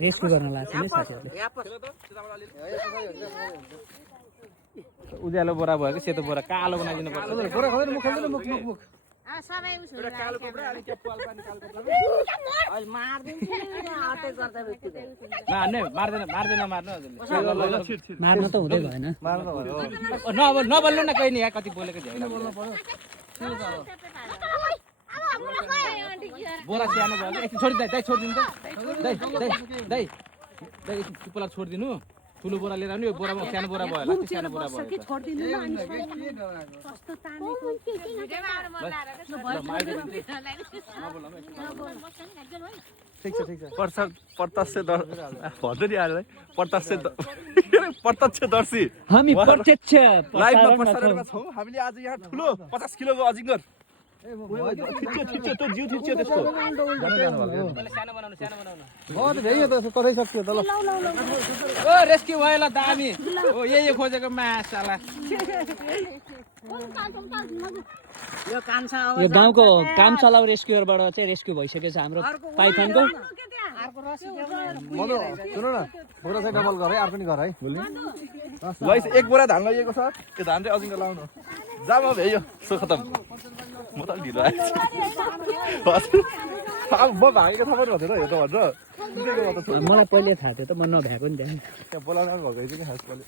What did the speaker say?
rescue गर्न लाग्छ नि साथीहरुले उज्यालो बोरा भयो कि सेतो बोरा कालो बनाइदिनु पर्छ बोरा खोलेर मुख खोलेर मुख मुख सबै उसो कालो कोब्रा अनि के पाल पानी कालो कोब्रा अहिले मार्दिन्छु अटै गर्दा व्यक्तिले मार्ने मार्दैन मार्नु हजुरले मार्न त हुँदै भएन मार्नु भयो नबोल्नु न कहिले यहाँ कति बोलेको थियो बोल्नु पर्यो बोरा सानो भयो कि एकछिन छोडिदिनु दाइ छोडिदिनु त दाइ चुप्पला छोडिदिनु ठुलो बोरा लिएर आउनु यो बोरामा सानो बोरा भयो होला सानो बोरा भयो छोड्दिनु न अनि कस्तो तानेको ठीक छ प्रत्यक्षदर्शी हामी प्रत्यक्ष लाइभमा प्रसारणमा छौँ हामीले आज यहाँ ठुलो 50 किलोको अजिङ्गर थिच्यो त्यो जिउ थिच्यो त्यसको सानो बनाउनु त भ्याइयो त तरै सक्यो त ल ओ रेस्क्यु भयो ल दामी ओ यही खोजेको मासाला यो कान्छा यो गाउँको काम चलाउ रेस्क्युअरबाट चाहिँ रेस्क्यु भइसकेको छ हाम्रो पाइथनको अर्को रसी मदो सुन न बोरा चाहिँ डबल गर है अर्को नि गर है ल एक बोरा धान लगाइएको छ त्यो धान चाहिँ अजिङ्गर लाउनु जामा भ्याइयो सो खतम म त ढिलो आएछु म भागेको थाहा पनि भन्दैन यो त भन्छ मलाई पहिले थाहा थियो त म नभ्याएको नि त्यहाँ त्यहाँ बोलाउनु भएको थियो कि खास पहिले